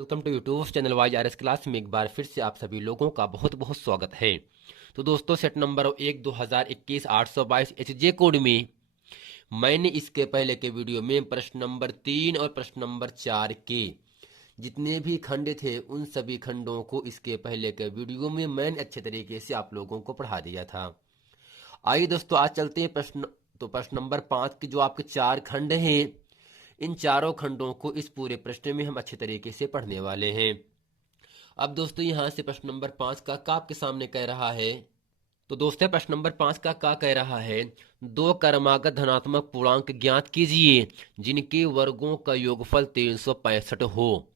Welcome to YouTube channel wise R S class में एक बार फिर से आप सभी लोगों का बहुत बहुत स्वागत है। तो दोस्तों सेट नंबर 1 2021 822 एचजे कोड में मैंने इसके पहले के वीडियो में प्रश्न नंबर 3 और प्रश्न नंबर 4 के जितने भी खंड थे उन सभी खंडों को इसके पहले के वीडियो में मैंने अच्छे तरीके से आप लोगों को पढ़ा दिया था। आइए दोस्तों आज चलते हैं प्रश्न नंबर 5 के जो आपके 4 खंड हैं। इन चारों खंडों को इस पूरे प्रश्न में हम अच्छे तरीके से पढ़ने वाले हैं। अब दोस्तों यहां से प्रश्न नंबर 5 का आपके सामने कह रहा है। तो दोस्तों प्रश्न नंबर 5 का कह रहा है, दो क्रमागत धनात्मक पूर्णांक ज्ञात कीजिए जिनके वर्गों का योगफल 365 हो।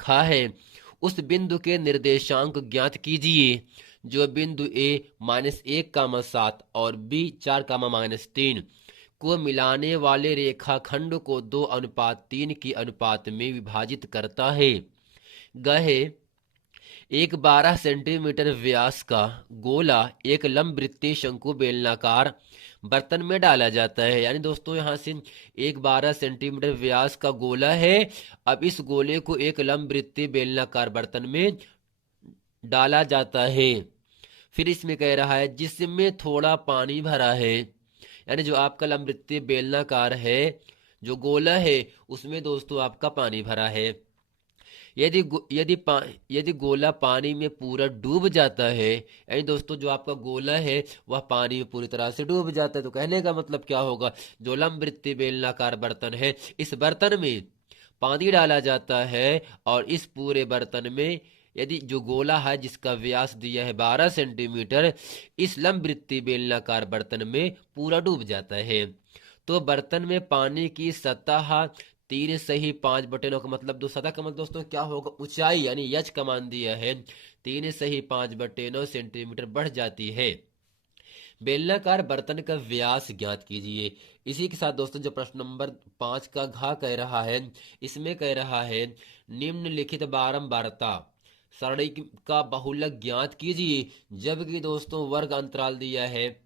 खा है उस बिंदु के निर्देशांक ज्ञात कीजिए जो बिंदु ए -1, 7 और बी 4, -3 को मिलाने वाले रेखाखंड को 2:3 की अनुपात में विभाजित करता है। गहे एक 12 सेंटीमीटर व्यास का गोला एक लंबवृत्तीय शंकु बेलनाकार बर्तन में डाला जाता है। यानी दोस्तों यहां से एक 12 सेंटीमीटर व्यास का गोला है। अब इस गोले को एक लंबवृत्तीय बेलनाकार बर्तन में डाला जाता है। फिर इसमें कह रहा है जिसमें थोड़ा पानी भरा है। यानी जो आपका लंबवृत्तीय बेलनाकार है, जो गोला है, उसमें दोस्तों आपका पानी भरा है। यदि गो- यदि पा, यदि गोला पानी में पूरा डूब जाता है, यानी दोस्तों जो आपका गोला है वह पानी में पूरी तरह से डूब जाता है, तो कहने का मतलब क्या होगा, जो लंबवृत्तीय बेलनाकार बर्तन है इस बर्तन में पानी डाला जाता है और इस पूरे बर्तन में यदि जो गोला है जिसका व्यास दिया है 12 सेंटीमीटर, इस लंबवृत्तीय बेलनाकार बर्तन में पूरा डूब जाता है। तो बर्तन में पानी की सतह 3 सही 5 बटे 9 का मतलब दो सतह का मतलब दोस्तों क्या होगा, ऊंचाई यानी यच का मान दिया है 3 सही 5 बटे 9 सेंटीमीटर बढ़ जाती है। बेलनाकार बर्तन का व्यास ज्ञात कीजिए। इसी के साथ दोस्तों जो प्रश्न नंबर 5 का घ कह रहा है, इसमें कह रहा है निम्नलिखित बारंबारता सरणी का बहुलक ज्ञात कीजिए। जबकि दोस्तों वर्ग अंतराल दिया है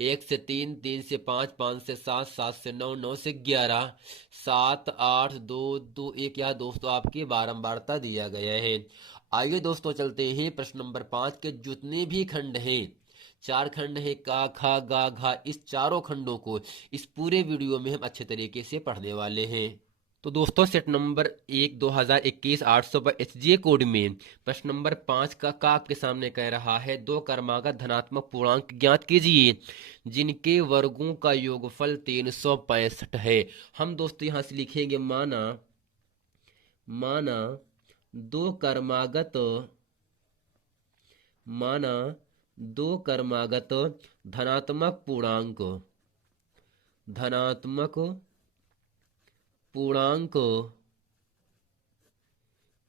1 से 3, 3 से 5, 5 से 7, 7 से 9, 9 से 11, 7, 8, 2, 2, 1 यह दोस्तों आपकी बारंबारता दिया गया है। आइए दोस्तों चलते हैं प्रश्न नंबर 5 के जितने भी खंड हैं, 4 खंड है का खा गा घा, इस चारों खंडों को इस पूरे वीडियो में हम अच्छे तरीके से पढ़ने वाले हैं। तो दोस्तों सेट नंबर 1 2021 800 पर एचजे कोड में प्रश्न नंबर 5 का आपके सामने कह रहा है, दो क्रमागत धनात्मक पूर्णांक ज्ञात कीजिए जिनके वर्गों का योगफल 365 है। हम दोस्तों यहां से लिखेंगे माना माना दो क्रमागत माना दो क्रमागत धनात्मक धनात्मक पूर्णांक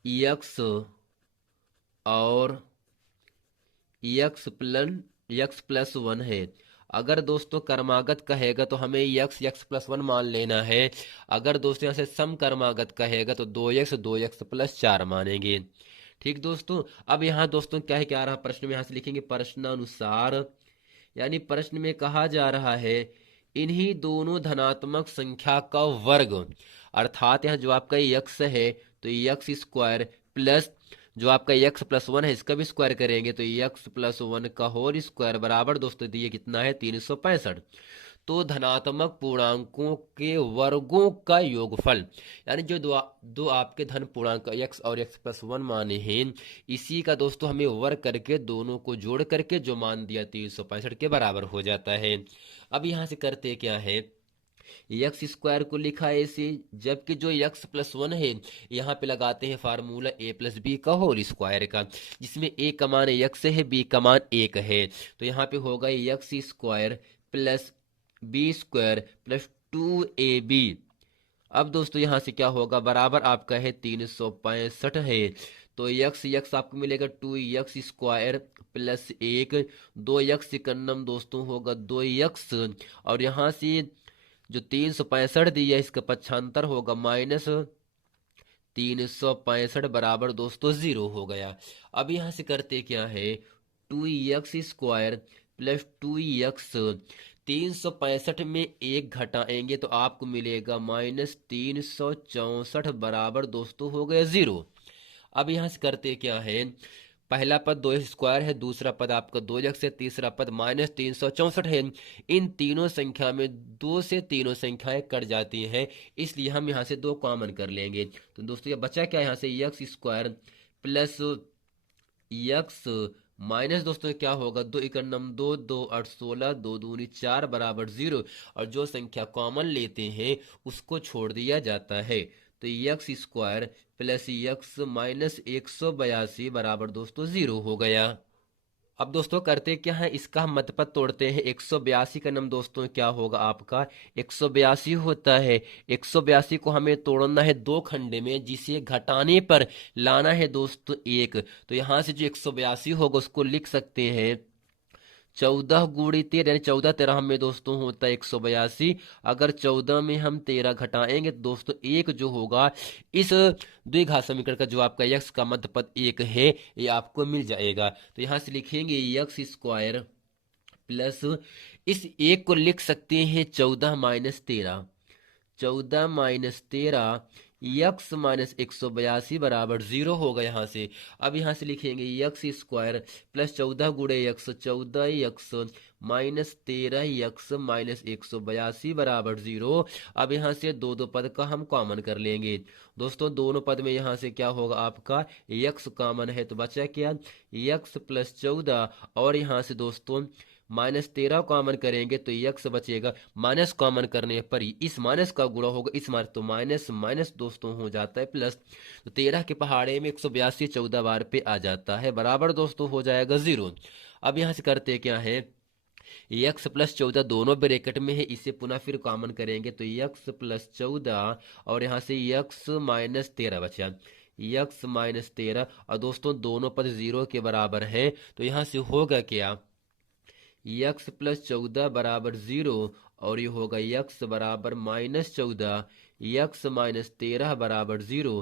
यक्स और यक्स प्लस 1 है। अगर दोस्तों क्रमागत कहेगा तो हमें यक्स प्लस 1 मान लेना है। अगर दोस्तों यहाँ से सम क्रमागत कहेगा तो 2x प्लस 4 मानेंगे। ठीक दोस्तों, अब यहाँ दोस्तों क्या रहा प्रश्न में, यहाँ से लिखेंगे प्रश्नानुसार। यानी प्रश्न में कहा जा रहा है इन्हीं दोनों धनात्मक संख्या का वर्ग, अर्थात यहाँ जो आपका यक्स है तो यक्स स्क्वायर प्लस जो आपका यक्स प्लस 1 है इसका भी स्क्वायर करेंगे तो यक्स प्लस 1 का होल स्क्वायर बराबर दोस्तों दिए कितना है 365। तो धनात्मक पूर्णांकों के वर्गों का योगफल, यानी जो दो आपके धन पूर्णांक x और x+1 माने हैं, इसी का दोस्तों हमें वर्ग करके दोनों को जोड़ करके जो मान दिया 365 के बराबर हो जाता है। अब यहां से करते क्या है, यक्स स्क्वायर को लिखा है ऐसे, जबकि जो यक्स प्लस 1 है यहाँ पे लगाते हैं फार्मूला a+b का होल स्क्वायर का, जिसमें a का मान यक्स है, b का मान 1 है। तो यहाँ पे होगा x square plus b square plus 2ab। अब दोस्तों यहां से क्या होगा, बराबर आपका है 365 है। तो यक्स यक्स आपको मिलेगा 2x स्क्वायर प्लस 1, 2x इकन्नम दोस्तों होगा 2x, और यहां से जो 365 दिया इसका पक्षांतर होगा -365 बराबर दोस्तों 0 हो गया। अब यहां से करते क्या है, 2x स्क्वायर प्लस 2x, 365 में 1 घटाएंगे तो आपको मिलेगा -364 बराबर दोस्तों हो गया 0। अब यहाँ से करते क्या है, पहला पद 2x² है, दूसरा पद आपका 2x है, तीसरा पद -364 है। इन तीनों संख्या में 2 से तीनों संख्याएं कट जाती हैं, इसलिए हम यहाँ से 2 कॉमन कर लेंगे। तो दोस्तों ये बचा क्या, यहाँ से x² प्लस x माइनस दोस्तों क्या होगा, 2 एकम 2, 2 8 16, 2 दूनी 4 बराबर 0। और जो संख्या कॉमन लेते हैं उसको छोड़ दिया जाता है, तो x² प्लस x माइनस 182 बराबर दोस्तों 0 हो गया। अब दोस्तों करते क्या है, इसका हम मतपद तोड़ते हैं। 182 का नाम दोस्तों क्या होगा आपका, 182 होता है। 182 को हमें तोड़ना है 2 खंडे में, जिसे घटाने पर लाना है दोस्तों 1। तो यहां से जो 182 होगा उसको लिख सकते हैं 14 गुणी 13, यानी 14 13 में दोस्तों होता है 182। अगर 14 में हम 13 घटाएंगे तो दोस्तों 1 जो होगा, इस द्विघात समीकरण का जो आपका x का मध्यपद 1 है ये आपको मिल जाएगा। तो यहां से लिखेंगे x² प्लस इस 1 को लिख सकते हैं 14 माइनस 13, 14 माइनस 13 x माइनस 182 बराबर 0 होगा। यहाँ से अब यहाँ से लिखेंगे x² प्लस 14 गुणे x, 14x minus 13x minus 182 बराबर 0। अब यहाँ से दो दो पद का हम कॉमन कर लेंगे दोस्तों। दोनों पद में यहाँ से क्या होगा आपका x कॉमन है, तो बचा क्या x प्लस 14, और यहाँ से दोस्तों -13 कॉमन करेंगे तो x बचेगा। माइनस कॉमन करने पर इस माइनस का गुणा होगा इस माइनस, तो माइनस माइनस दोस्तों हो जाता है प्लस। तो 13 के पहाड़े में 182 14 बार पे आ जाता है, बराबर दोस्तों हो जाएगा 0। अब यहाँ से करते क्या है, x प्लस 14 दोनों ब्रैकेट में है, इसे पुनः फिर कॉमन करेंगे तो x प्लस 14, और यहाँ से x माइनस 13 बचा, x माइनस 13। और दोस्तों दोनों पद 0 के बराबर हैं, तो यहाँ से होगा क्या, x प्लस 14 बराबर 0, और ये होगा x बराबर -14, x माइनस 13 बराबर 0,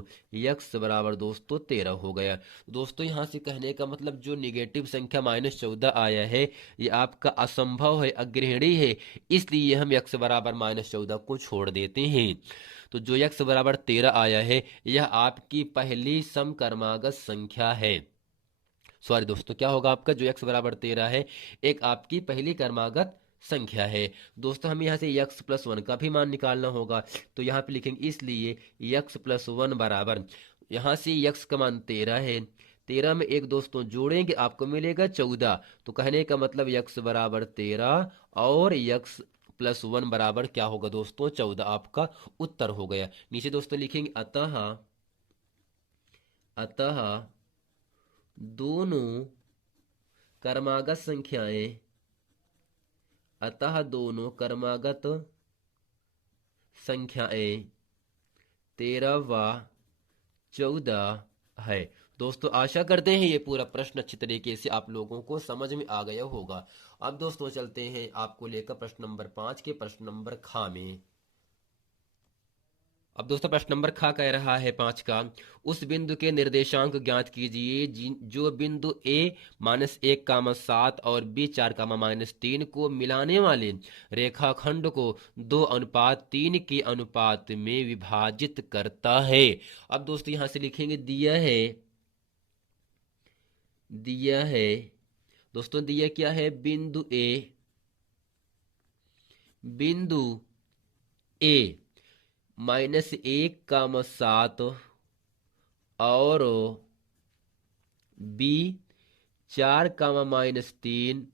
x बराबर दोस्तों 13 हो गया। दोस्तों यहाँ से कहने का मतलब जो निगेटिव संख्या -14 आया है ये आपका असंभव है, अग्रहणी है, इसलिए हम x बराबर -14 को छोड़ देते हैं। तो जो x बराबर 13 आया है यह आपकी पहली समक्रमागत संख्या है। सॉरी दोस्तों, क्या होगा आपका जो x बराबर 13 है एक आपकी पहली क्रमागत संख्या है। दोस्तों हमें यहाँ से x प्लस 1 का भी मान निकालना होगा, तो यहाँ पे लिखेंगे इसलिए x प्लस 1 बराबर, यहाँ से x का मान 13 है, 13 में एक दोस्तों जोड़ेंगे आपको मिलेगा 14। तो कहने का मतलब x बराबर 13 और x प्लस 1 बराबर क्या होगा दोस्तों 14, आपका उत्तर हो गया। नीचे दोस्तों लिखेंगे अतः दोनों क्रमागत संख्याएं, अतः दोनों क्रमागत संख्याएं 13 व 14 है। दोस्तों आशा करते हैं ये पूरा प्रश्न अच्छी तरीके से आप लोगों को समझ में आ गया होगा। अब दोस्तों चलते हैं आपको लेकर प्रश्न नंबर 5 के प्रश्न नंबर ख में। अब दोस्तों प्रश्न नंबर ख कह रहा है 5 का, उस बिंदु के निर्देशांक ज्ञात कीजिए जो बिंदु a -1, 7 और b 4, -3 को मिलाने वाले रेखाखंड को 2:3 के अनुपात में विभाजित करता है। अब दोस्तों यहां से लिखेंगे दिया है दोस्तों, दिया क्या है, बिंदु a -1, 7 और b 4, -3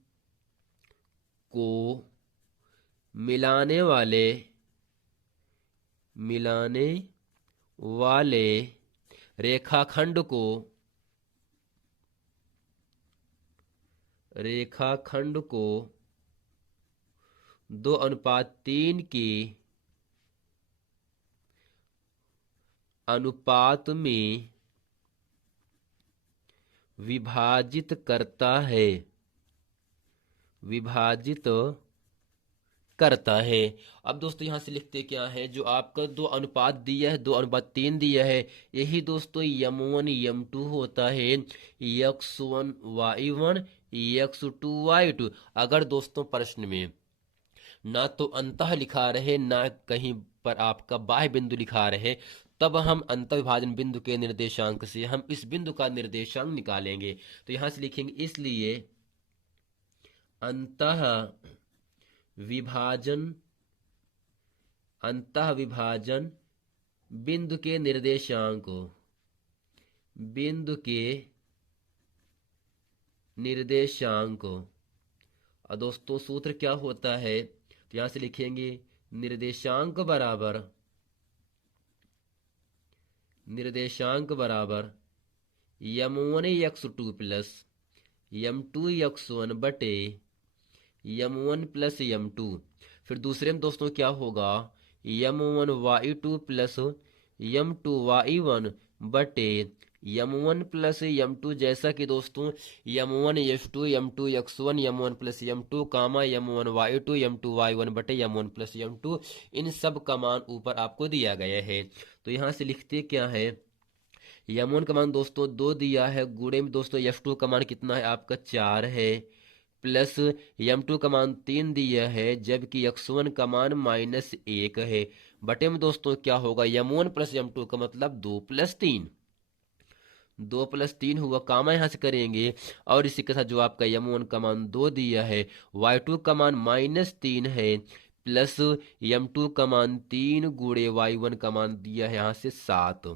को मिलाने वाले रेखाखंड को 2:3 के अनुपात में विभाजित करता है। अब दोस्तों यहां से लिखते क्या है, जो आपका 2 अनुपात दिया है 2:3 दिया है, यही दोस्तों m1 m2 होता है, x1 y1 x2 y2। अगर दोस्तों प्रश्न में ना तो अंतः लिखा रहे ना कहीं पर आपका बाह्य बिंदु लिखा रहे तब हम अंतःविभाजन बिंदु के निर्देशांक से हम इस बिंदु का निर्देशांक निकालेंगे। तो यहां से लिखेंगे इसलिए अंतः विभाजन बिंदु के निर्देशांक और दोस्तों सूत्र क्या होता है, तो यहां से लिखेंगे निर्देशांक बराबर m1x2 प्लस m2x1 बटे m1 प्लस m2। फिर दूसरे में दोस्तों क्या होगा, m1y2 प्लस m2y1 बटे m1 प्लस m2, जैसा कि दोस्तों m1x2 m2x1 m1 plus m2 कामा m1y2 m2y1 बटे m1 प्लस m2, इन सब का मान ऊपर आपको दिया गया है। तो यहां से लिखते क्या है, m1 का मान दोस्तों 2 दिया है, गुणे में दोस्तों f2 का मान कितना है आपका 4 है, प्लस m2 का मान 3 दिया है, जबकि x1 का मान -1 है, बटे में दोस्तों क्या होगा m1 प्लस m2 का मतलब 2 प्लस 3 हुआ, कामा यहां से करेंगे और इसी के साथ जो आपका m1 का मान 2 दिया है, y2 का मान -3 है, प्लस m2 का मान 3 गुणे y1 का मान दिया है यहां से 7,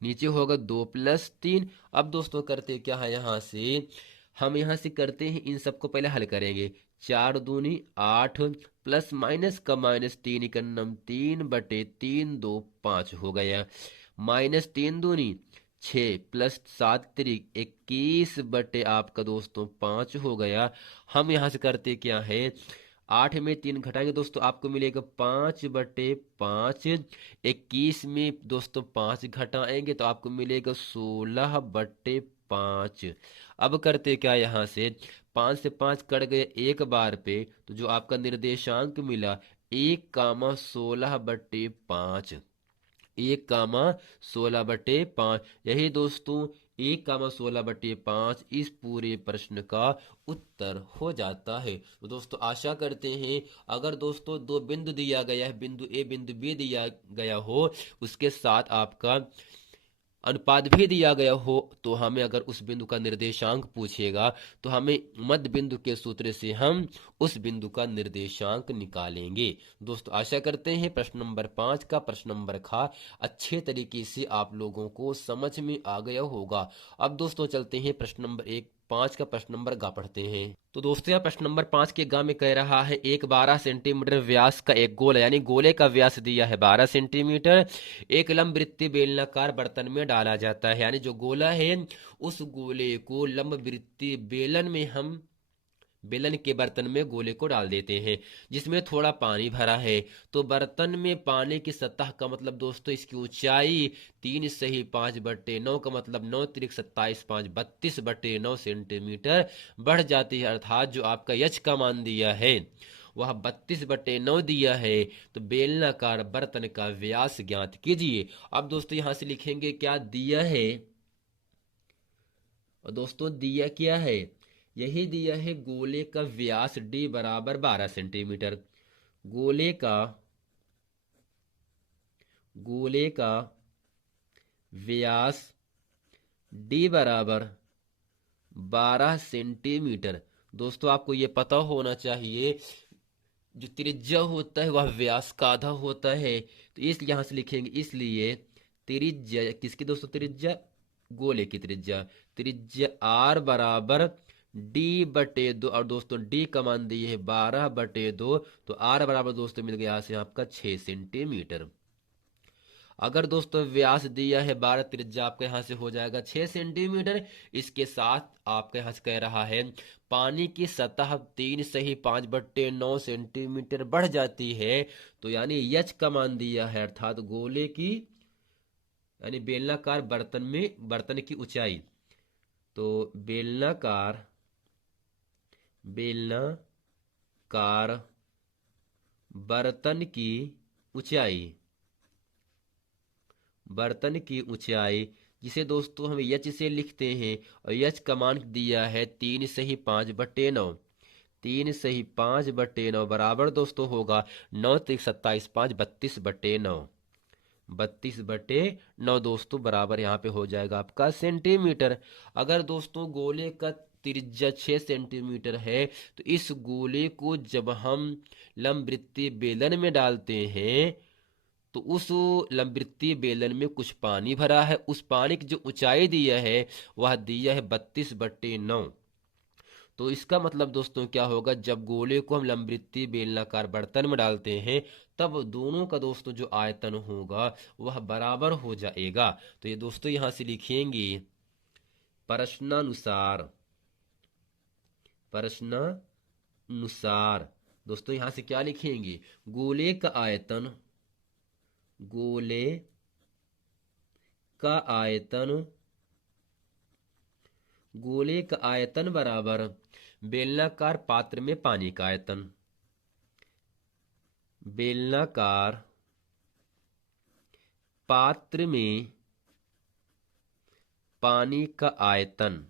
नीचे होगा 2 प्लस 3। अब दोस्तों करते क्या है, हम यहां से करते हैं इन सबको पहले हल करेंगे। 4 दूनी 8 प्लस माइनस का -3 का नम 3 बटे 3 2 5 हो गया, -3 दूनी 6 प्लस 7 3 21 बटे आपका दोस्तों 5 हो गया। हम यहां से करते क्या है, 8 में 3 घटाएंगे दोस्तों आपको मिलेगा 5 बटे 5, 21 में दोस्तों 5 घटाएंगे तो आपको मिलेगा 16 बटे 5। अब करते क्या, यहां से 5 से 5 कट गए एक बार पे, तो जो आपका निर्देशांक मिला 1, 16 बटे 5, 1, 16 बटे 5, यही दोस्तों 1, 16 बटे 5 इस पूरे प्रश्न का उत्तर हो जाता है। तो दोस्तों आशा करते हैं अगर दोस्तों दो बिंदु दिया गया है, बिंदु ए बिंदु बी दिया गया हो, उसके साथ आपका अनुपात भी दिया गया हो, तो हमें अगर उस बिंदु का निर्देशांक पूछेगा तो हमें मध्य बिंदु के सूत्र से हम उस बिंदु का निर्देशांक निकालेंगे। दोस्तों आशा करते हैं प्रश्न नंबर 5 का प्रश्न नंबर ख अच्छे तरीके से आप लोगों को समझ में आ गया होगा। अब दोस्तों चलते हैं प्रश्न नंबर 5 का प्रश्न नंबर ग पढ़ते हैं। तो दोस्तों यहाँ प्रश्न नंबर 5 के ग में कह रहा है एक 12 सेंटीमीटर व्यास का एक गोला, यानी गोले का व्यास दिया है 12 सेंटीमीटर, एक लंब वृत्तीय बेलनाकार बर्तन में डाला जाता है। यानी जो गोला है उस गोले को लंब वृत्तीय बेलन के बर्तन में गोले को डाल देते हैं, जिसमें थोड़ा पानी भरा है। तो बर्तन में पानी की सतह का मतलब दोस्तों इसकी ऊंचाई 3 सही 5/9 का मतलब 9 त्रिक 27 5 32/9 सेंटीमीटर बढ़ जाती है, अर्थात जो आपका यच का मान दिया है वह 32/9 दिया है। तो बेलनाकार बर्तन का व्यास ज्ञात कीजिए। अब दोस्तों यहां से लिखेंगे क्या दिया है, और दोस्तों दिया क्या है, यही दिया है गोले का व्यास d बराबर 12 सेंटीमीटर। गोले का व्यास d बराबर 12 सेंटीमीटर। दोस्तों आपको ये पता होना चाहिए जो त्रिज्या होता है वह व्यास का आधा होता है, तो इसलिए यहां से लिखेंगे इसलिए त्रिज्या किसकी दोस्तों, त्रिज्या गोले की त्रिज्या r बराबर d/2, और दोस्तों d का मान दिए है 12/2, तो r बराबर दोस्तों मिल गया यहाँ से आपका 6 सेंटीमीटर। अगर दोस्तों व्यास दिया है 12, त्रिज्या आपका यहाँ से हो जाएगा 6 सेंटीमीटर। इसके साथ आपका यहाँ से कह रहा है पानी की सतह 3 सही 5/9 सेंटीमीटर बढ़ जाती है, तो यानी यच का मान दिया है, अर्थात गोले की यानी बेलनाकार बर्तन की ऊंचाई। तो बेलनाकार बर्तन की ऊंचाई जिसे दोस्तों हम यच से लिखते हैं, और यच का मान दिया है 3 सही 5/9, 3 सही 5/9 बराबर दोस्तों होगा 9 त्रिक 27 5 32/9, 32/9 दोस्तों बराबर यहाँ पे हो जाएगा आपका सेंटीमीटर। अगर दोस्तों गोले का त्रिज्या 6 सेंटीमीटर है तो इस गोले को जब हम लंबवृत्तीय बेलन में डालते हैं तो उस लंबवृत्तीय बेलन में कुछ पानी भरा है, उस पानी की जो ऊंचाई दिया है वह दिया है 32/9। तो इसका मतलब दोस्तों क्या होगा, जब गोले को हम लंबवृत्तीय बेलनाकार बर्तन में डालते हैं तब दोनों का दोस्तों जो आयतन होगा वह बराबर हो जाएगा। तो ये दोस्तों यहां से लिखेंगे प्रश्नानुसार। प्रश्नानुसार दोस्तों यहां से क्या लिखेंगे, गोले का आयतन, गोले का आयतन, गोले का आयतन बराबर बेलनाकार पात्र में पानी का आयतन, बेलनाकार पात्र में पानी का आयतन,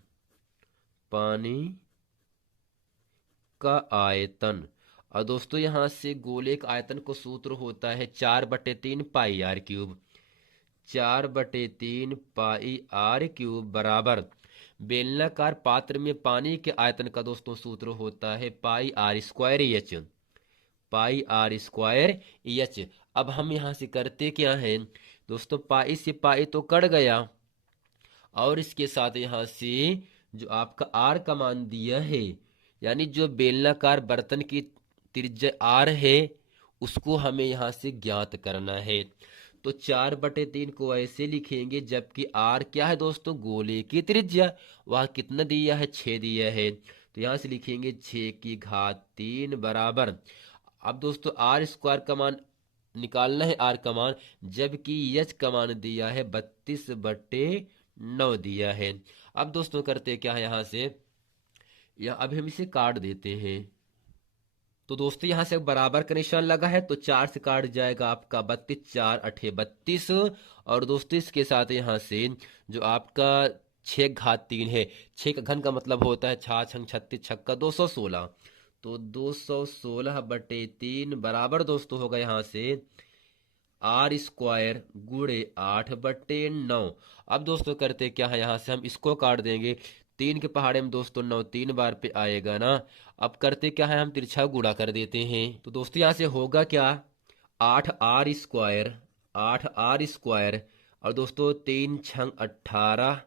पानी का आयतन। और दोस्तों यहां से गोले का आयतन को सूत्र होता है 4/3 pi R cube, 4/3 pi R cube बराबर बेलनाकार पात्र में पानी के आयतन का दोस्तों सूत्र होता है pi R square H, pi R square H. अब हम यहां से करते क्या है दोस्तों, पाई से पाई तो कट गया और इसके साथ यहां से जो आपका आर का मान दिया है, यानी जो बेलनाकार बर्तन की त्रिज्या आर है उसको हमें यहां से ज्ञात करना है। तो 4/3 को ऐसे लिखेंगे, जबकि आर क्या है दोस्तों, गोले की त्रिज्या, वह कितना दिया है 6 दिया है, तो यहां से लिखेंगे 6⁻³ बराबर। अब दोस्तों आर स्क्वायर का मान निकालना है, आर का मान, जबकि एच का मान दिया है 32/9 दिया है। अब दोस्तों करते क्या है, यहां से अभी हम इसे काट देते हैं। तो दोस्तों यहां से बराबर का निशान लगा है तो 4 से काट जाएगा आपका 32, 4×8 32। और दोस्तों इसके साथ यहां से जो आपका 6⁻³ है, 6 का घन का मतलब होता है 6×6 = 36, 6 × 216, तो 216/3 बराबर दोस्तों होगा यहां से आर स्क्वायर गुणे 8/9। अब दोस्तों करते क्या है, यहां से हम इसको काट देंगे, 3 के पहाड़े में दोस्तों 9 3 बार पे आएगा ना। अब करते क्या है, हम तिरछा गुणा कर देते हैं। तो दोस्तों यहां से होगा क्या, 8r स्क्वायर, 8r स्क्वायर, और दोस्तों 3×6 18,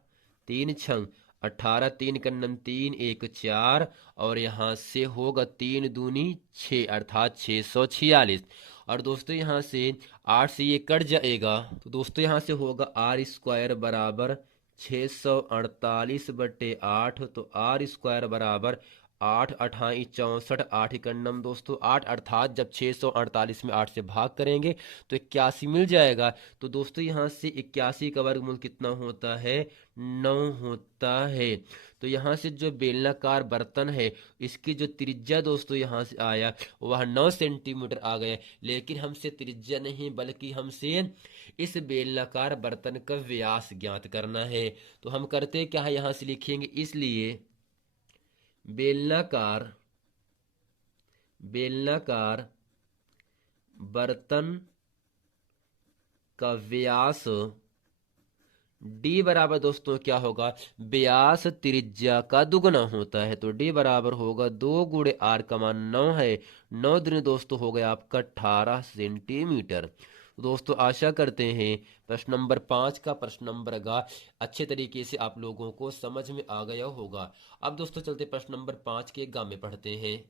3×6 18, 3 × 9 3, 1 4, और यहां से होगा 3 दूनी 6 अर्थात 646। और दोस्तों यहां से 8 से ये कट जाएगा, तो दोस्तों यहां से होगा आर स्क्वायर बराबर 648/8। तो आर स्क्वायर बराबर 8×8 = 64, 8×9 दोस्तों 8, अर्थात जब 648 में 8 से भाग करेंगे तो 81 मिल जाएगा। तो दोस्तों यहाँ से 81 का वर्गमूल कितना होता है, 9 होता है। तो यहाँ से जो बेलनाकार बर्तन है इसकी जो त्रिज्या दोस्तों यहाँ से आया वह 9 सेंटीमीटर आ गया, लेकिन हमसे त्रिज्या नहीं बल्कि हमसे इस बेलनाकार बर्तन का व्यास ज्ञात करना है। तो हम करते क्या है, यहाँ से लिखेंगे, इसलिए बेलनाकार, बेलनाकार बर्तन का व्यास डी बराबर दोस्तों क्या होगा, व्यास त्रिज्या का दुगना होता है। तो डी बराबर होगा 2 × आर का मान 9 है, 9 दूनी दोस्तों हो गया आपका 18 सेंटीमीटर। दोस्तों आशा करते हैं प्रश्न नंबर 5 का प्रश्न नंबर गा अच्छे तरीके से आप लोगों को समझ में आ गया होगा। अब दोस्तों चलते प्रश्न नंबर 5 के गा में पढ़ते हैं।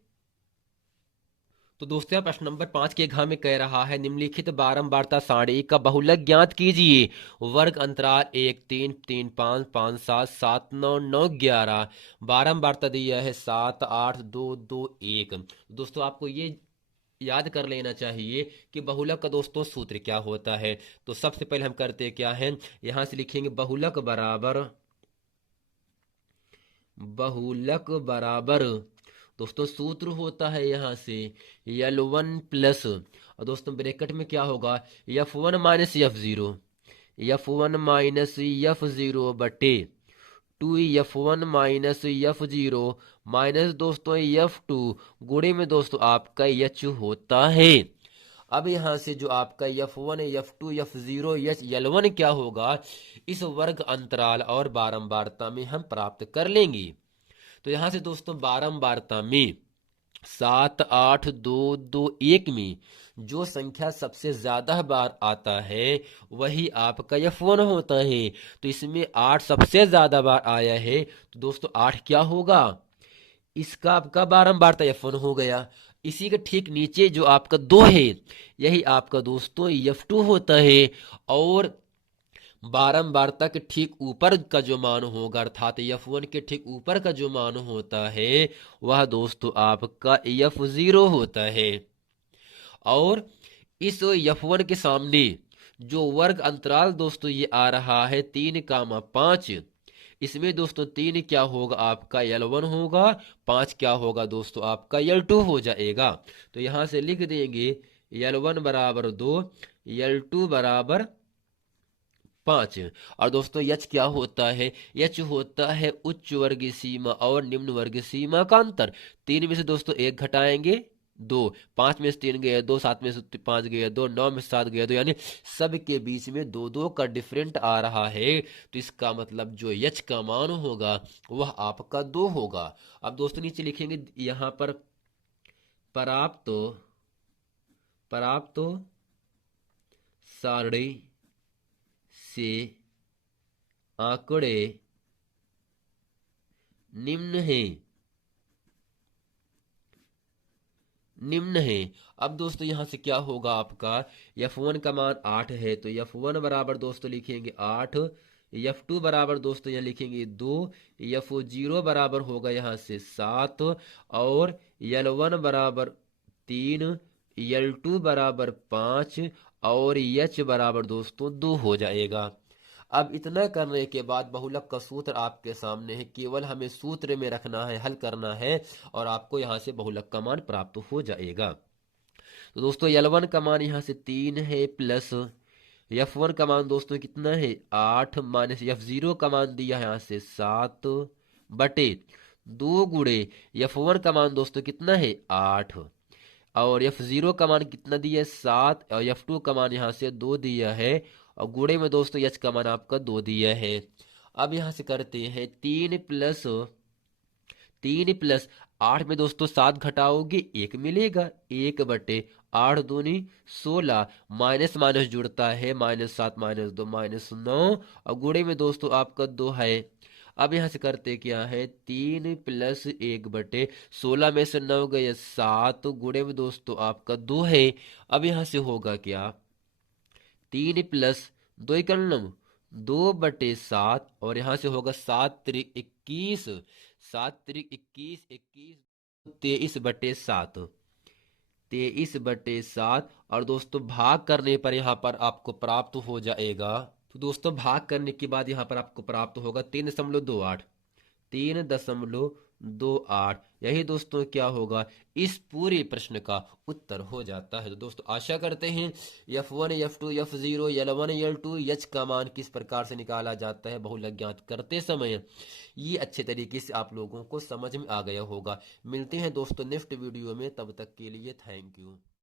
तो दोस्तों प्रश्न नंबर 5 के घ में कह रहा है, निम्नलिखित बारंबारता सारणी का बहुलक ज्ञात कीजिए। वर्ग अंतराल 1 3 3 5 5 7 7 9 9 11, बारंबारता दिया है 7 8 2 2 1। दोस्तों आपको ये याद कर लेना चाहिए कि बहुलक का दोस्तों सूत्र क्या होता है। तो सबसे पहले हम करते क्या है, यहां से लिखेंगे बहुलक बराबर, बहुलक बराबर दोस्तों सूत्र होता है यहां से L1 प्लस, और दोस्तों ब्रैकेट में क्या होगा, F1 minus F0, F1 minus F0 बटे 2F1 माइनस F0 माइनस दोस्तों F2 गुणे में दोस्तों आपका H होता है। अब यहाँ से जो आपका F1 F2 F0 L1 क्या होगा, इस वर्ग अंतराल और बारंबारता में हम प्राप्त कर लेंगे। तो यहाँ से दोस्तों बारंबारता में 7 8 2 2 1 में जो संख्या सबसे ज्यादा बार आता है वही आपका F1 होता है। तो इसमें 8 सबसे ज्यादा बार आया है, तो दोस्तों 8 क्या होगा, इसका आपका बारंबारता F1 हो गया। इसी के ठीक नीचे जो आपका 2 है, यही आपका दोस्तों F2 होता है। और बारंबारता के ठीक ऊपर का जो मान होगा, अर्थात F1 के ठीक ऊपर का जो मान होता है वह दोस्तों आपका F0 होता है। और इस F1 के सामने जो वर्ग अंतराल दोस्तों ये आ रहा है 3,5, इसमें दोस्तों 3 क्या होगा आपका L1 होगा, 5 क्या होगा दोस्तों आपका L2 हो जाएगा। तो यहां से लिख देंगे L1 बराबर 2, L2 बराबर 5। और दोस्तों यच क्या होता है, यच होता है उच्च वर्गीय सीमा और निम्न वर्गीय सीमा का अंतर। 3 में से दोस्तों 1 घटाएंगे 2, 5 में से 3 गया 2, 7 में से 5 गया 2, 9 में से 7 गया 2, यानी सब के बीच में 2 2 का डिफरेंट आ रहा है। तो इसका मतलब जो यच का मान होगा वह आपका 2 होगा। अब दोस्तों नीचे लिखेंगे यहां पर प्राप्त प्राप्त सारणी से आंकड़े निम्न है। अब दोस्तों यहां से क्या होगा आपका, F1 का मान 8 है तो F1 बराबर दोस्तों लिखेंगे 8, F2 बराबर दोस्तों यहाँ लिखेंगे 2, F0 बराबर होगा यहाँ से 7, और L1 बराबर 3, L2 बराबर 5, और H बराबर दोस्तों 2 हो जाएगा। अब इतना करने के बाद बहुलक का सूत्र आपके सामने है, केवल हमें सूत्र में रखना है, हल करना है, और आपको यहां से बहुलक का मान प्राप्त हो जाएगा। तो दोस्तों L1 का मान यहां से 3 है, प्लस F1 का मान दोस्तों कितना है 8, माइनस F0 का मान दिया है यहां से 7 बटे 2 गुणे F1 का मान दोस्तों कितना है 8, और F0 का मान कितना दिया है 7, और F2 का मान यहाँ से 2 दिया है, और गुणे में दोस्तों H का मान आपका 2 दिया है। अब यहाँ से करते हैं 3 प्लस 8 में दोस्तों 7 घटाओगे 1 मिलेगा, 1 बटे 8 दूनी 16, माइनस माइनस जुड़ता है, -7 -2 -9, और गुणे में दोस्तों आपका 2 है। अब यहां से करते क्या है 3 प्लस 1 बटे 16 में से 9 गए 7, गुणे में दोस्तों आपका 2 है। अब यहां से होगा क्या 3 प्लस 2 इक्यावन 2 बटे 7, और यहां से होगा 7 त्रिक 21, 7 त्रिक 21 21 23 बटे 7, 23 बटे 7, और दोस्तों भाग करने पर यहाँ पर आपको प्राप्त हो जाएगा। तो दोस्तों भाग करने के बाद यहाँ पर आपको प्राप्त होगा 3.28, 3.28, यही दोस्तों क्या होगा इस पूरे प्रश्न का उत्तर हो जाता है। तो दोस्तों आशा करते हैं F1 F2 F0 L1 L2 H का मान किस प्रकार से निकाला जाता है बहुलक ज्ञात करते समय, ये अच्छे तरीके से आप लोगों को समझ में आ गया होगा। मिलते हैं दोस्तों नेक्स्ट वीडियो में, तब तक के लिए थैंक यू।